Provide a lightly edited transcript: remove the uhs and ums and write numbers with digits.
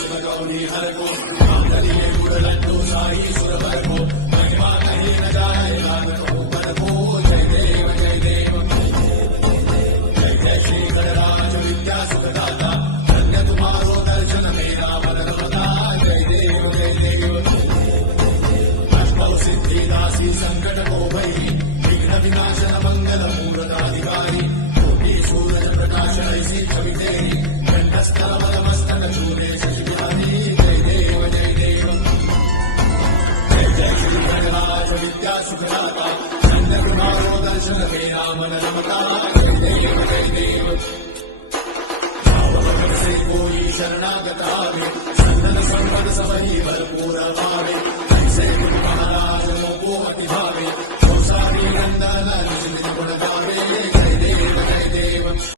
शिवगौरी हर को मांगल्ये गुरुलड्डू साई सुरवर को महिमा कहीं न जाए लागतो पर को जय देव जय देव जय जय श्री गणराज विद्या सुखदाता धन्य तुम्हारो दर्शन मेरा मन रमता जय देव जय देव अष्टौ सिद्धिदासी संकट को भई विघ्न विनाशन मंगल मूर्ताधिकारी कोटि सूरज प्रकाश ऐसी छवि तेरी कंठस्थल बलमस्तक चूरे शशि बिहारी जय देव जय देव जय जय श्री गणराज विद्या सुखदाता धन्य तुम्हारो दर्शन मेरा मन रमता जय देव जय देव भाव से कोई शरणागत आवे संतन संपद सबही भरपूर भावे